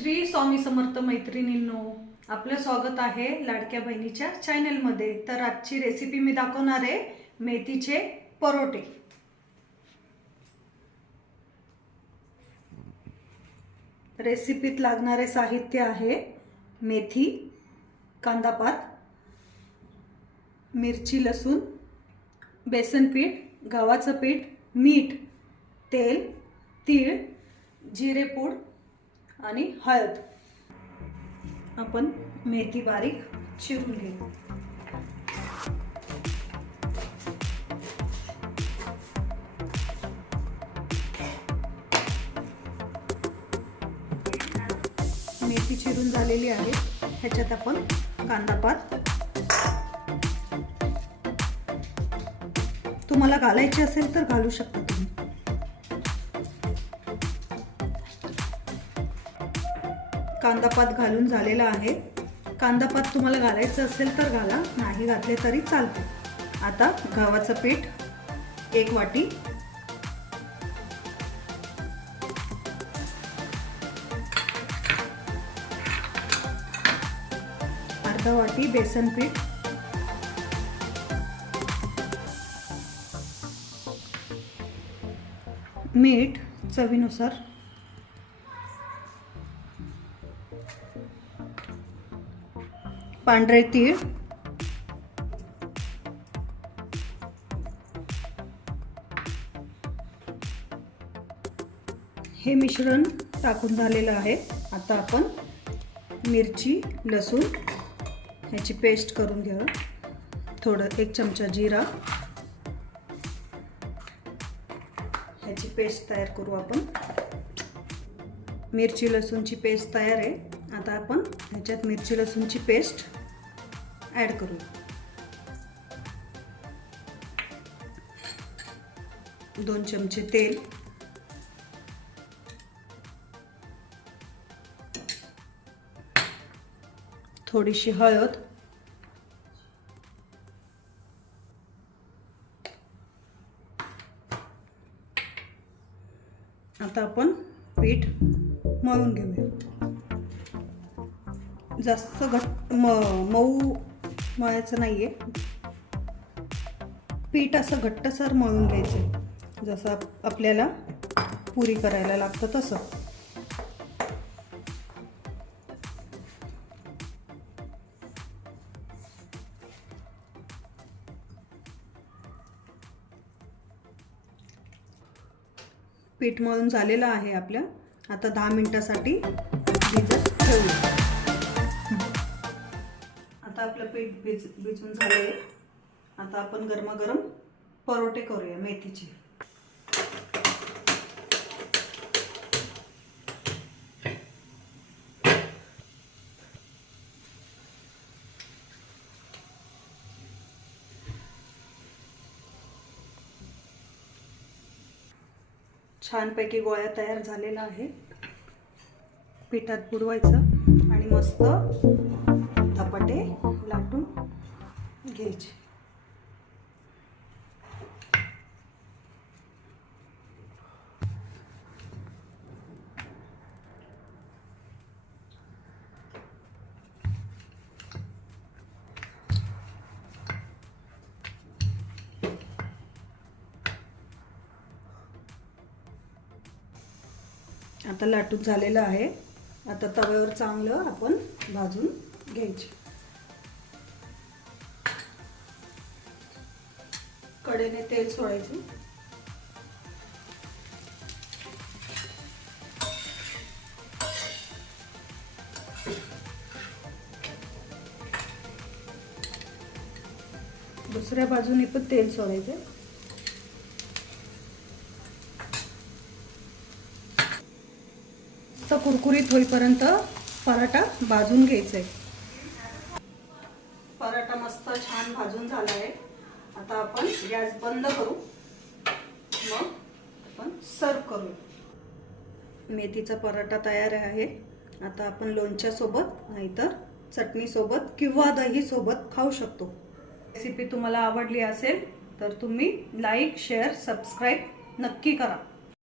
श्री स्वामी समर्थ मैत्रिणींनो, आपलं स्वागत आहे लाडक्या बहिणीच्या चॅनलमध्ये। तर आजची रेसिपी मी दाखवणार आहे मेथीचे परोठे। रेसिपीत लागणारे साहित्य आहे मेथी, कांदा पात, मिरची, लसूण, बेसन पीठ, गव्हाचं पीठ, मीठ, तेल, तीळ, जिरे पूड आणि हळद। आपण मेथी बारीक चिरून घेऊ। मेथी चिरून झालेली आहे, ह्याच्यात आपण कांदा पात, तुम्हाला घालायचे असेल तर घालू शकता तुम्ही। कांदा पात घालून झालेला आहे। कांदा पात तुम्हाला घालायचं असेल तर घाला, नाही घातले तरी चालते। आता गव्हाचं पीठ 1 वाटी, अर्धा वाटी बेसन पीठ, मीठ चवीनुसार, पांढरे तीळ, हे मिश्रण टाकून झालेलं आहे। आता आपण मिरची, लसूण ह्याची पेस्ट करून घ्या। थोडं 1 चमचा जिरा, ह्याची पेस्ट तयार करू आपण। मिरची लसूणची पेस्ट तयार आहे। आता आपण ह्याच्यात मिरची लसूणची पेस्ट ॲड करू। दोन चमचे तेल, थोडीशी हळद, आता आपण पीठ मळून घेऊया। जास्त मऊ मळायचं नाहीये, पीठ असं घट्टसर मळून घ्यायचं, जसं आपल्याला पुरी करायला लागतं तसं। पीठ मळून झालेलं आहे आपल्या। आता 10 मिनिटासाठी भिजत ठेवूया। आता आपलं पीठ भिजून झालंय। आता आपण गरमागरम परोठे करूया मेथीचे। छानपैकी गोळ्या तयार झालेला आहे। पिठात बुडवायचं आणि मस्त धपाटे लाटून घ्यायचे। आता लाटून झालेलं आहे। आता तव्यावर चांगलं आपण भाजून घ्यायचे। कढईने तेल सोडायचे। दुसऱ्या बाजूने पण तेल सोडायचे। कुरकुरीत होईपर्यंत पराठा भाजून घ्यायचा आहे। पराठा मस्त छान भाजून झाला आहे। आता आपण गॅस बंद करू, मग आपण सर्व करू। मेथीचा पराठा तयार आहे। आता आपण लोणच्या सोबत नाहीतर चटणी सोबत किंवा दही सोबत खाऊ शकतो। रेसिपी तुम्हाला आवडली असेल तर तुम्ही लाईक, शेअर, सबस्क्राईब नक्की करा।